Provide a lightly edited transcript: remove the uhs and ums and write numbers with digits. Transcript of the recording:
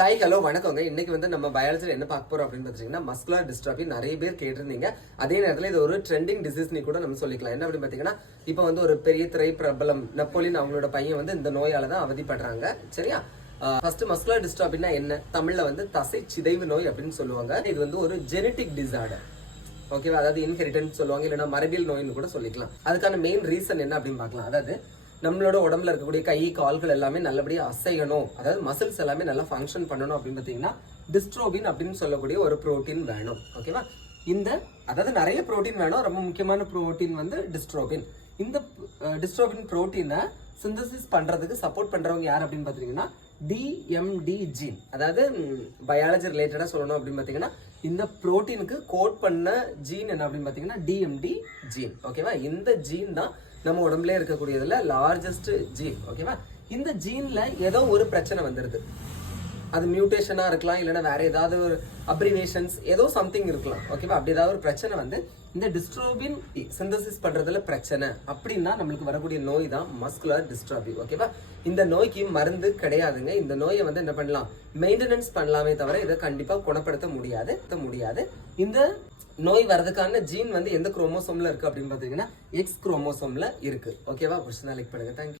Hi hello வணக்கங்க. இன்னைக்கு வந்து நம்ம பயாலஜியில் என்ன பார்க்க போறோம் அப்படின்னு பார்த்தீங்கன்னா மஸ்குலர் டிஸ்ட்ராபி. நிறைய பேர் கேட்டிருந்தீங்க. அதே நேரத்தில் இது ஒரு ட்ரெண்டிங் டிசீஸ்னு கூட நம்ம சொல்லிக்கலாம். என்ன அப்படின்னு பார்த்தீங்கன்னா இப்போ வந்து ஒரு பெரிய திரை பிரபலம் நெப்போலியன் அவங்களோட பையன் வந்து இந்த நோயால தான் அவதிப்படுறாங்க. சரியா? ஃபர்ஸ்ட் மஸ்குலர் டிஸ்ட்ராபின்னா என்ன? தமிழ்ல வந்து தசை சிதைவு நோய் அப்படின்னு சொல்லுவாங்க. இது வந்து ஒரு ஜெனட்டிக் டிசார்டர். ஓகேவா? அதாவது இன்ஹெரிட்டன்ஸ் சொல்லுவாங்க, இல்லைன்னா மரபியல் நோய்னு கூட சொல்லிக்கலாம். அதுக்கான மெயின் ரீசன் என்ன அப்படின்னு பார்க்கலாம். அதாவது நம்மளோட உடம்புல இருக்கக்கூடிய கை கால்கள் எல்லாமே நல்லபடியா அசையணும், அதாவது மசில்ஸ் எல்லாமே நல்லா ஃபங்க்ஷன் பண்ணணும் அப்படின்னு பார்த்தீங்கன்னா டிஸ்ட்ரோபின் அப்படின்னு சொல்லக்கூடிய ஒரு புரோட்டீன் வேணும். ஓகேவா? அதாவது நிறைய புரோட்டீன் வேணும். ரொம்ப முக்கியமான புரோட்டீன் வந்து டிஸ்ட்ரோபின். இந்த டிஸ்ட்ரோபின் புரோட்டீனை சிந்தசிஸ் பண்றதுக்கு சப்போர்ட் பண்றவங்க யார் அப்படின்னு பார்த்தீங்கன்னா டிஎம்டி ஜீன். அதாவது பயாலஜி ரிலேட்டடா சொல்லணும் அப்படின்னு பார்த்தீங்கன்னா இந்த புரோட்டீனுக்கு கோட் பண்ண ஜீன் என்ன அப்படின்னு பார்த்தீங்கன்னா டிஎம்டி ஜீன். ஓகேவா? இந்த ஜீன் தான் நம்ம உடம்புல இருக்கக்கூடியதுல லார்ஜஸ்ட் ஜீன். ஓகேவா? இந்த ஜீன்ல ஏதோ ஒரு பிரச்சனை வந்துருது. அது மியூட்டேஷனா இருக்கலாம், இல்லைன்னா வேற ஏதாவது ஒரு அப்ரிவேஷன்ஸ் ஏதோ சம்திங் இருக்கலாம். ஓகேவா? அப்படி ஏதாவது ஒரு பிரச்சனை வந்து இந்த டிஸ்ட்ரோபின் சிந்தசிஸ் பண்றதுல பிரச்சனை அப்படின்னா நம்மளுக்கு வரக்கூடிய நோய் தான் மஸ்குலர் டிஸ்ட்ராபி. ஓகேவா? இந்த நோய்க்கு மருந்து கிடையாதுங்க. இந்த நோயை வந்து என்ன பண்ணலாம், மெயின்டெனன்ஸ் பண்ணலாமே தவிர இதை கண்டிப்பா குணப்படுத்த முடியாது. இந்த நோய் வரதுக்கான ஜீன் வந்து எந்த குரோமோசோம்ல இருக்கு அப்படின்னு பாத்தீங்கன்னா எக்ஸ் குரோமோசோம்ல இருக்கு. ஓகேவா? பிடிச்சா லைக் பண்ணுங்க. தேங்க்யூ.